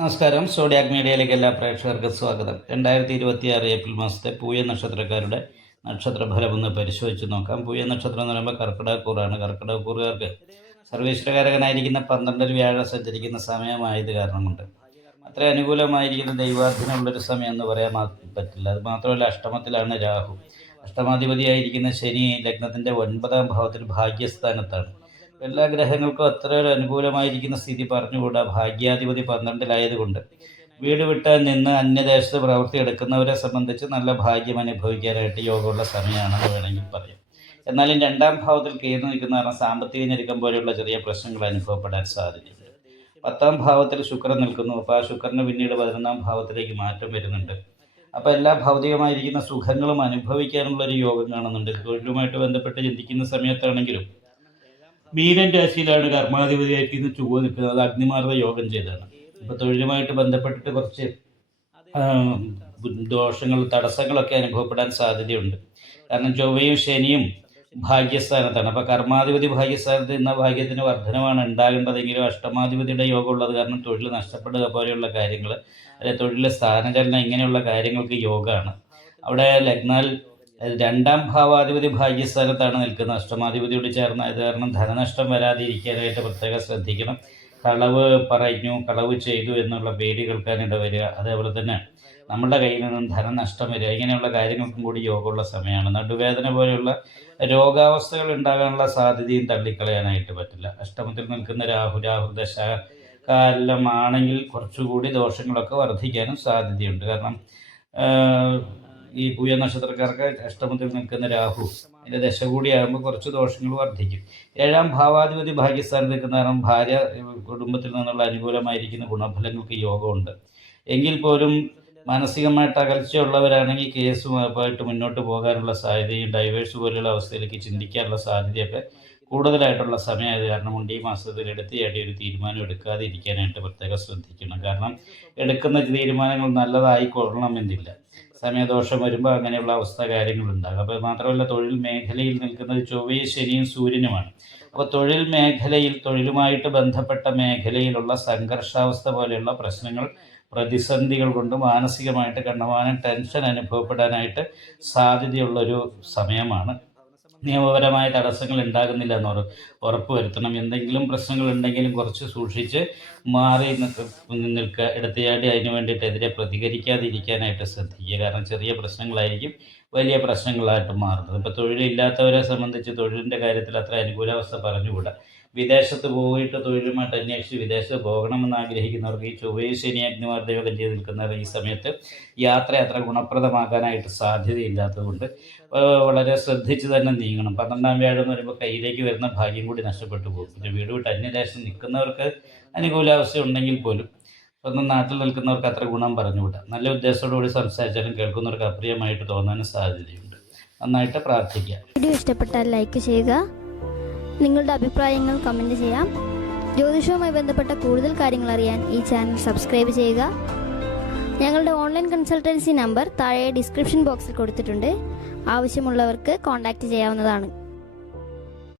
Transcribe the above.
നമസ്കാരം. സോഡിയാക് മീഡിയയിലേക്ക് എല്ലാ പ്രേക്ഷകർക്കും സ്വാഗതം. 2026 ഏപ്രിൽ മാസത്തെ പൂയ നക്ഷത്രക്കാരുടെ നക്ഷത്രഫലം ഒന്ന് പരിശോധിച്ച് നോക്കാം. പൂയ നക്ഷത്രം എന്ന് പറയുമ്പോൾ കർക്കിടകക്കൂറാണ്. കർക്കിടകക്കൂറുകാർക്ക് സർവേശ്വരകാരകനായിരിക്കുന്ന 12 വ്യാഴം സഞ്ചരിക്കുന്ന സമയമായത് കാരണമുണ്ട് അത്ര അനുകൂലമായിരിക്കുന്ന ദൈവാധീനമുള്ളൊരു സമയം എന്ന് പറയാൻ പറ്റില്ല. അത് മാത്രമല്ല, അഷ്ടമത്തിലാണ് രാഹു. അഷ്ടമാധിപതിയായിരിക്കുന്ന ശനി ലഗ്നത്തിൻ്റെ 9ാം ഭാവത്തിൽ ഭാഗ്യസ്ഥാനത്താണ്. എല്ലാ ഗ്രഹങ്ങൾക്കും അത്ര ഒരു അനുകൂലമായിരിക്കുന്ന സ്ഥിതി പറഞ്ഞുകൂടാ. ഭാഗ്യാധിപതി 12-ലായതുകൊണ്ട് വീട് വിട്ട് നിന്ന് അന്യദേശത്ത് പ്രവൃത്തി എടുക്കുന്നവരെ സംബന്ധിച്ച് നല്ല ഭാഗ്യം അനുഭവിക്കാനായിട്ട് യോഗമുള്ള സമയമാണെന്ന് വേണമെങ്കിൽ പറയാം. എന്നാലും 2ാം ഭാവത്തിൽ കേതു നിൽക്കുന്ന കാരണം സാമ്പത്തിക ഞെരുക്കം പോലെയുള്ള ചെറിയ പ്രശ്നങ്ങൾ അനുഭവപ്പെടാൻ സാധ്യതയുണ്ട്. 10ാം ഭാവത്തിൽ ശുക്രൻ നിൽക്കുന്നു. അപ്പോൾ ആ ശുക്രന് പിന്നീട് 11ാം ഭാവത്തിലേക്ക് മാറ്റം വരുന്നുണ്ട്. അപ്പോൾ എല്ലാ ഭൗതികമായിരിക്കുന്ന സുഖങ്ങളും അനുഭവിക്കാനുള്ളൊരു യോഗം കാണുന്നുണ്ട്. തൊഴിലുമായിട്ട് ബന്ധപ്പെട്ട് ചിന്തിക്കുന്ന സമയത്താണെങ്കിലും മീനൻ രാശിയിലാണ് കർമാധിപതിയായിരിക്കുന്ന ചൊവ്വ നിൽക്കുന്നത്. അത് അഗ്നിമാർഗ യോഗം ചെയ്താണ്. ഇപ്പോൾ തൊഴിലുമായിട്ട് ബന്ധപ്പെട്ടിട്ട് കുറച്ച് ദോഷങ്ങൾ, തടസ്സങ്ങളൊക്കെ അനുഭവപ്പെടാൻ സാധ്യതയുണ്ട്. കാരണം ചൊവ്വയും ശനിയും ഭാഗ്യസ്ഥാനത്താണ്. അപ്പോൾ കർമാധിപതി ഭാഗ്യസ്ഥാനത്ത് നിന്ന ഭാഗ്യത്തിന് വർധനമാണ് ഉണ്ടാകേണ്ടതെങ്കിലും അഷ്ടമാധിപതിയുടെ യോഗം ഉള്ളത് കാരണം തൊഴിൽ നഷ്ടപ്പെടുക പോലെയുള്ള കാര്യങ്ങൾ, അല്ലെ തൊഴിൽ സ്ഥാനചലനം, ഇങ്ങനെയുള്ള കാര്യങ്ങൾക്ക് യോഗമാണ്. അവിടെ ലഗ്നാൽ 2ാം ഭാവാധിപതി ഭാഗ്യസ്ഥാനത്താണ് നിൽക്കുന്നത്. അഷ്ടമാധിപതിയോട് ചേർന്നായത് കാരണം ധനനഷ്ടം വരാതിരിക്കാനായിട്ട് പ്രത്യേകം ശ്രദ്ധിക്കണം. കളവ് പറഞ്ഞു, കളവ് ചെയ്തു എന്നുള്ള പേര് കേൾക്കാനിട വരിക, അതേപോലെ തന്നെ നമ്മുടെ കയ്യിൽ നിന്നും ധനനഷ്ടം വരിക, ഇങ്ങനെയുള്ള കാര്യങ്ങൾക്കും കൂടി യോഗമുള്ള സമയമാണ്. നടുവേദന പോലെയുള്ള രോഗാവസ്ഥകൾ ഉണ്ടാകാനുള്ള സാധ്യതയും തള്ളിക്കളയാനായിട്ട് പറ്റില്ല. അഷ്ടമത്തിൽ നിൽക്കുന്ന രാഹു ദശ കാലമാണെങ്കിൽ കുറച്ചുകൂടി ദോഷങ്ങളൊക്കെ വർദ്ധിക്കാനും സാധ്യതയുണ്ട്. കാരണം ഈ പൂയ നക്ഷത്രക്കാർക്ക് അഷ്ടമത്തിൽ നിൽക്കുന്ന രാഹു അതിൻ്റെ ദശ കൂടിയാകുമ്പോൾ കുറച്ച് ദോഷങ്ങൾ വർദ്ധിക്കും. 7ാം ഭാവാധിപതി ഭാഗ്യസ്ഥാനത്ത് നിൽക്കുന്ന കാരണം ഭാര്യ കുടുംബത്തിൽ നിന്നുള്ള അനുകൂലമായിരിക്കുന്ന ഗുണഫലങ്ങൾക്ക് യോഗമുണ്ട്. എങ്കിൽ പോലും മാനസികമായിട്ട് അകൽച്ചയുള്ളവരാണെങ്കിൽ കേസുമായിട്ട് മുന്നോട്ട് പോകാനുള്ള സാധ്യതയും ഡൈവേഴ്സ് പോലെയുള്ള അവസ്ഥയിലേക്ക് ചിന്തിക്കാനുള്ള സാധ്യതയൊക്കെ കൂടുതലായിട്ടുള്ള സമയമായത് കാരണം കൊണ്ട് ഈ മാസത്തിൽ എടുത്തിയാടി ഒരു തീരുമാനം എടുക്കാതെ ഇരിക്കാനായിട്ട് പ്രത്യേകം ശ്രദ്ധിക്കണം. കാരണം എടുക്കുന്ന തീരുമാനങ്ങൾ നല്ലതായിക്കൊള്ളണമെന്നില്ല. സമയദോഷം വരുമ്പോൾ അങ്ങനെയുള്ള അവസ്ഥ കാര്യങ്ങളുണ്ടാകും. അപ്പോൾ മാത്രമല്ല, തൊഴിൽ മേഖലയിൽ നിൽക്കുന്നത് ചൊവ്വയും ശനിയും സൂര്യനുമാണ്. അപ്പോൾ തൊഴിൽ മേഖലയിൽ, തൊഴിലുമായിട്ട് ബന്ധപ്പെട്ട മേഖലയിലുള്ള സംഘർഷാവസ്ഥ പോലെയുള്ള പ്രശ്നങ്ങൾ, പ്രതിസന്ധികൾ കൊണ്ട് മാനസികമായിട്ട് കണ്ടമാനം ടെൻഷൻ അനുഭവപ്പെടാനായിട്ട് സാധ്യതയുള്ളൊരു സമയമാണ്. നിയമപരമായ തടസ്സങ്ങൾ ഉണ്ടാകുന്നില്ല എന്ന് ഉറപ്പ് വരുത്തണം. എന്തെങ്കിലും പ്രശ്നങ്ങൾ ഉണ്ടെങ്കിലും കുറച്ച് സൂക്ഷിച്ച് മാറി നിൽക്കുക, എടുത്തിയാടി അതിന് വേണ്ടിയിട്ട് എതിരെ പ്രതികരിക്കാതിരിക്കാനായിട്ട് ശ്രദ്ധിക്കുക. കാരണം ചെറിയ പ്രശ്നങ്ങളായിരിക്കും വലിയ പ്രശ്നങ്ങളായിട്ട് മാറുന്നത്. ഇപ്പോൾ തൊഴിലില്ലാത്തവരെ സംബന്ധിച്ച് തൊഴിലിൻ്റെ കാര്യത്തിൽ അത്ര അനുകൂലാവസ്ഥ പറഞ്ഞുകൂടാ. വിദേശത്ത് പോയിട്ട് തൊഴിലുമായിട്ട് അന്വേഷിച്ച് വിദേശത്ത് പോകണമെന്ന് ആഗ്രഹിക്കുന്നവർക്ക് ഈ ചൊവ്വയും ശനി അഗ്നിമാർദ്ദയോഗം ചെയ്ത് നിൽക്കുന്നവർ ഈ സമയത്ത് യാത്ര അത്ര ഗുണപ്രദമാകാനായിട്ട് സാധ്യതയില്ലാത്തതുകൊണ്ട് വളരെ ശ്രദ്ധിച്ച് തന്നെ നീങ്ങണം. 12ാം വ്യാഴം എന്ന് പറയുമ്പോൾ കയ്യിലേക്ക് വരുന്ന ഭാഗ്യം കൂടി നഷ്ടപ്പെട്ടു പോകും. പിന്നെ വീട് വിട്ട് അന്യദേശം നിൽക്കുന്നവർക്ക് അനുകൂലാവസ്ഥ ഉണ്ടെങ്കിൽ പോലും സ്വന്തം നാട്ടിൽ നിൽക്കുന്നവർക്ക് അത്ര ഗുണം പറഞ്ഞുകൂടാ. നല്ല ഉദ്ദേശത്തോടുകൂടി സംസാരിച്ചാലും കേൾക്കുന്നവർക്ക് അപ്രിയമായിട്ട് തോന്നാനും സാധ്യതയുണ്ട്. നന്നായിട്ട് പ്രാർത്ഥിക്കുക. വീഡിയോ ഇഷ്ടപ്പെട്ടാൽ ലൈക്ക് ചെയ്യുക, നിങ്ങളുടെ അഭിപ്രായങ്ങൾ കമൻറ്റ് ചെയ്യാം. ജ്യോതിഷവുമായി ബന്ധപ്പെട്ട കൂടുതൽ കാര്യങ്ങൾ അറിയാൻ ഈ ചാനൽ സബ്സ്ക്രൈബ് ചെയ്യുക. ഞങ്ങളുടെ ഓൺലൈൻ കൺസൾട്ടൻസി നമ്പർ താഴെ ഡിസ്ക്രിപ്ഷൻ ബോക്സിൽ കൊടുത്തിട്ടുണ്ട്. ആവശ്യമുള്ളവർക്ക് കോൺടാക്റ്റ് ചെയ്യാവുന്നതാണ്.